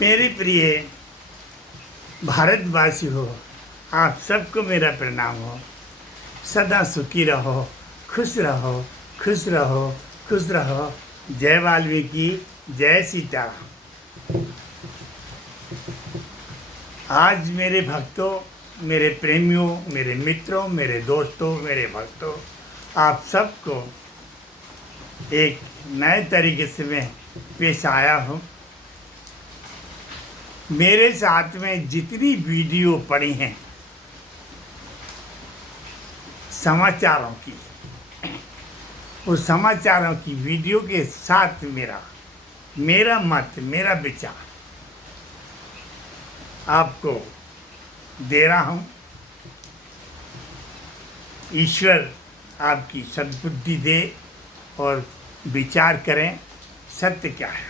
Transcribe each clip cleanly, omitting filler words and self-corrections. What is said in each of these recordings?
मेरे प्रिय भारतवासी हो, आप सबको मेरा प्रणाम हो। सदा सुखी रहो, खुश रहो, खुश रहो, खुश रहो। जय वाल्मीकि, जय सीताराम। आज मेरे भक्तों, मेरे प्रेमियों, मेरे मित्रों, मेरे दोस्तों, मेरे भक्तों, आप सबको एक नए तरीके से मैं पेश आया हूँ। मेरे साथ में जितनी वीडियो पड़ी हैं समाचारों की, उस समाचारों की वीडियो के साथ मेरा मत, मेरा विचार आपको दे रहा हूँ। ईश्वर आपकी सद्बुद्धि दे और विचार करें सत्य क्या है।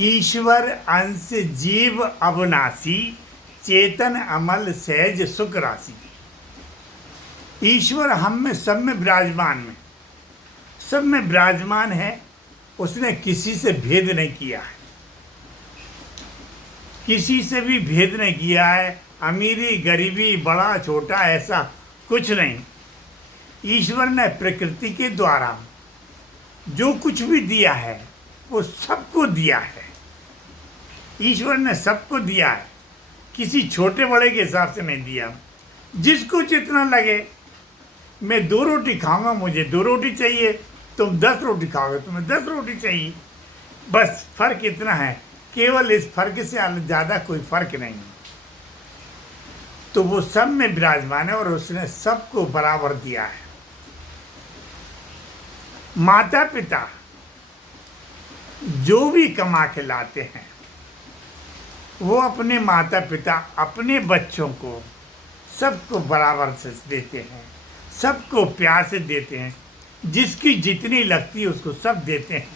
ईश्वर अंश जीव अविनाशी, चेतन अमल सहज सुख राशि। ईश्वर हम में सब में विराजमान है। उसने किसी से भेद नहीं किया है, किसी से भी भेद नहीं किया है। अमीरी गरीबी, बड़ा छोटा, ऐसा कुछ नहीं। ईश्वर ने प्रकृति के द्वारा जो कुछ भी दिया है वो सबको दिया है। ईश्वर ने सबको दिया है, किसी छोटे बड़े के हिसाब से नहीं दिया। जिसको जितना लगे, मैं 2 रोटी खाऊंगा, मुझे 2 रोटी चाहिए, तुम 10 रोटी खाओगे, तुम्हें 10 रोटी चाहिए। बस फर्क इतना है, केवल इस फर्क से ज़्यादा कोई फर्क नहीं है। तो वो सब में विराजमान है और उसने सबको बराबर दिया है। माता पिता जो भी कमा के लाते हैं, वो अपने माता पिता अपने बच्चों को सबको बराबर से देते हैं, सबको प्यार से देते हैं। जिसकी जितनी लगती है उसको सब देते हैं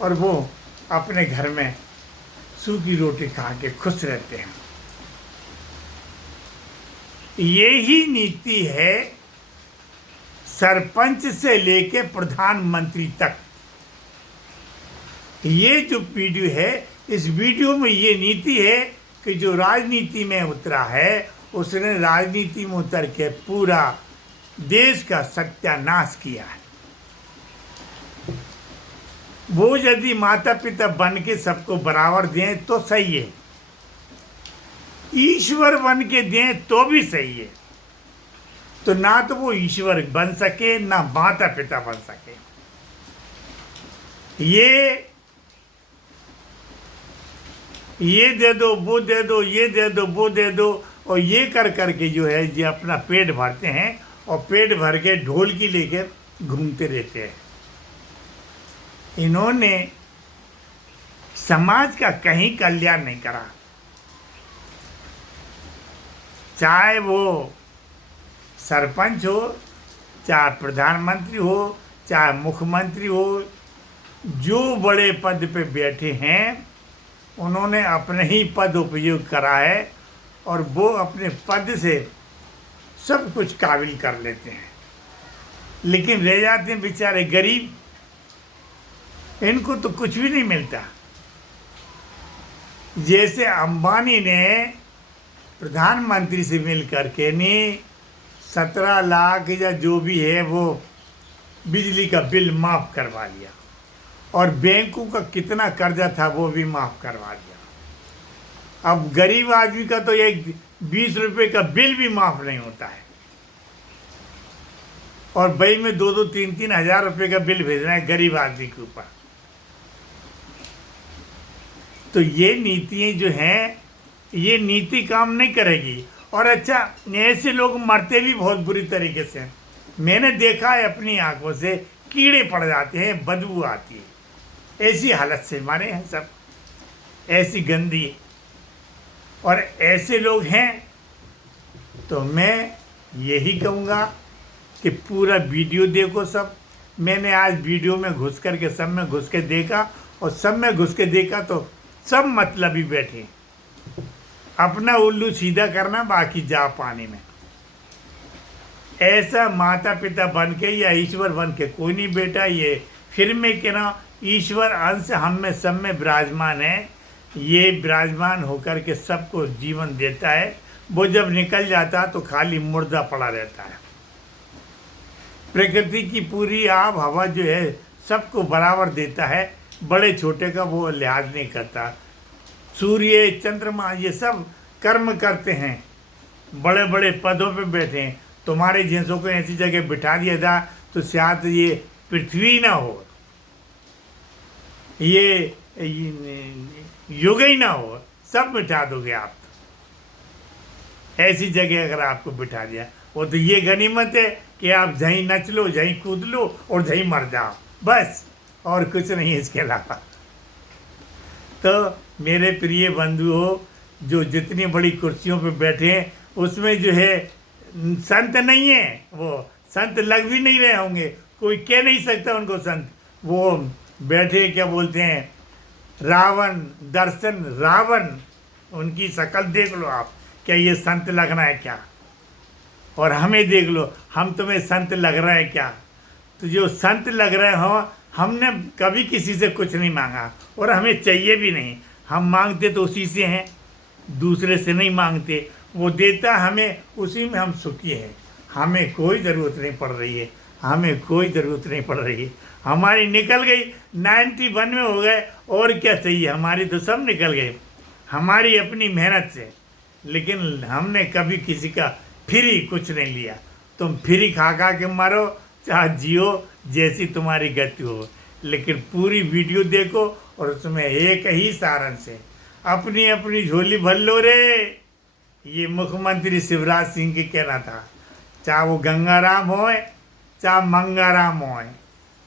और वो अपने घर में सूखी रोटी खा के खुश रहते हैं। यही नीति है सरपंच से लेके प्रधानमंत्री तक। ये जो वीडियो है, इस वीडियो में ये नीति है कि जो राजनीति में उतरा है उसने राजनीति में उतर के पूरा देश का सत्यानाश किया है। वो यदि माता पिता बन के सबको बराबर दें तो सही है, ईश्वर बन के दें तो भी सही है। तो ना तो वो ईश्वर बन सके, ना माता पिता बन सके। ये दे दो, वो दे दो, ये दे दो, वो दे दो, और ये कर करके जो है ये अपना पेट भरते हैं और पेट भर के ढोलकी लेके घूमते रहते हैं। इन्होंने समाज का कहीं कल्याण नहीं करा। चाहे वो सरपंच हो, चाहे प्रधानमंत्री हो, चाहे मुख्यमंत्री हो, जो बड़े पद पे बैठे हैं उन्होंने अपने ही पद उपयोग करा है और वो अपने पद से सब कुछ काबिल कर लेते हैं। लेकिन रह जाते हैं बेचारे गरीब, इनको तो कुछ भी नहीं मिलता। जैसे अंबानी ने प्रधानमंत्री से मिल करके 17 लाख या जो भी है वो बिजली का बिल माफ़ करवा लिया और बैंकों का कितना कर्जा था वो भी माफ़ करवा दिया। अब गरीब आदमी का तो एक 20 रुपये का बिल भी माफ़ नहीं होता है और भाई में 2-2, 3-3 हज़ार रुपये का बिल भेजना है गरीब आदमी के ऊपर। तो ये नीतियाँ जो हैं, ये नीति काम नहीं करेगी। और अच्छा, ऐसे लोग मरते भी बहुत बुरी तरीके से। मैंने देखा है अपनी आंखों से, कीड़े पड़ जाते हैं, बदबू आती है, ऐसी हालत से मारे हैं सब, ऐसी गंदी। और ऐसे लोग हैं। तो मैं यही कहूँगा कि पूरा वीडियो देखो सब। मैंने आज वीडियो में घुस कर के सब में घुस के देखा और सब में घुस के देखा तो सब मतलब ही बैठे। अपना उल्लू सीधा करना, बाकी जा पानी में। ऐसा माता पिता बन के या ईश्वर बन के कोई नहीं बेटा। ये फिल्में के ना ईश्वर अंश हम में सब में विराजमान है। ये विराजमान होकर के सबको जीवन देता है। वो जब निकल जाता है तो खाली मुर्दा पड़ा रहता है। प्रकृति की पूरी आब हवा जो है सबको बराबर देता है, बड़े छोटे का वो लिहाज नहीं करता। सूर्य चंद्रमा ये सब कर्म करते हैं, बड़े बड़े पदों पे बैठे हैं। तुम्हारे जैसों को ऐसी जगह बिठा दिया था तो शायद ये पृथ्वी ना हो, ये युग ही ना हो, सब बिठा दोगे आप। ऐसी जगह अगर आपको बिठा दिया वो तो ये गनीमत है कि आप जहीं नच लो, जहीं कूद लो और जहीं मर जाओ, बस और कुछ नहीं इसके अलावा। तो मेरे प्रिय बंधु हो, जो जितनी बड़ी कुर्सियों पे बैठे हैं उसमें जो है संत नहीं है, वो संत लग भी नहीं रहे होंगे, कोई कह नहीं सकता उनको संत। वो बैठे क्या बोलते हैं, रावण दर्शन रावण, उनकी शक्ल देख लो आप, क्या ये संत लगना है क्या? और हमें देख लो, हम तुम्हें संत लग रहा है क्या? तो जो संत लग रहे हो, हमने कभी किसी से कुछ नहीं मांगा और हमें चाहिए भी नहीं। हम मांगते तो उसी से हैं, दूसरे से नहीं मांगते। वो देता हमें, उसी में हम सुखी हैं। हमें कोई ज़रूरत नहीं पड़ रही है, हमें कोई ज़रूरत नहीं पड़ रही है। हमारी निकल गई, 91 में हो गए, और क्या चाहिए? हमारी तो सब निकल गई, हमारी अपनी मेहनत से। लेकिन हमने कभी किसी का फ्री कुछ नहीं लिया। तुम फ्री खा खा के मरो, चाहे जियो, जैसी तुम्हारी गति हो, लेकिन पूरी वीडियो देखो और उसमें एक ही सारांश है, अपनी अपनी झोली भर लो रे। ये मुख्यमंत्री शिवराज सिंह के कहना था, चाहे वो गंगाराम हो चाहे मंगाराम हो,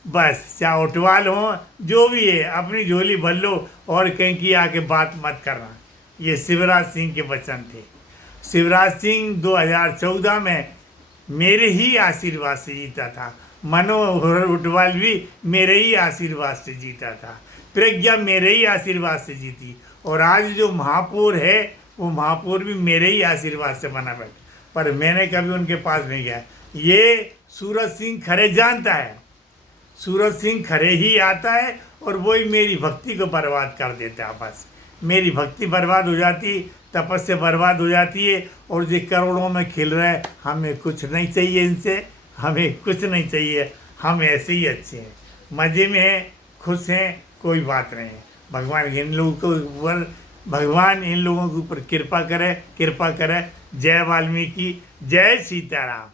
बस चाहे उठवाल हो, जो भी है अपनी झोली भर लो और कहीं की आके बात मत करना। ये शिवराज सिंह के वचन थे। शिवराज सिंह 2014 में मेरे ही आशीर्वाद से जीता था। मनोहर ऊंटवाल भी मेरे ही आशीर्वाद से जीता था। प्रज्ञा मेरे ही आशीर्वाद से जीती। और आज जो महापौर है वो महापौर भी मेरे ही आशीर्वाद से बना बैठा, पर मैंने कभी उनके पास नहीं गया। ये सूरज सिंह खरे जानता है, सूरज सिंह खरे ही आता है और वही मेरी भक्ति को बर्बाद कर देता है। बस मेरी भक्ति बर्बाद हो जाती, तपस्या बर्बाद हो जाती है, और जो करोड़ों में खिल रहा है, हमें कुछ नहीं चाहिए इनसे, हमें कुछ नहीं चाहिए। हम ऐसे ही अच्छे हैं, मज़े में हैं, खुश हैं, कोई बात नहीं है। भगवान इन लोगों के ऊपर, भगवान इन लोगों के ऊपर कृपा करे, कृपा करे। जय वाल्मीकि, जय सीताराम।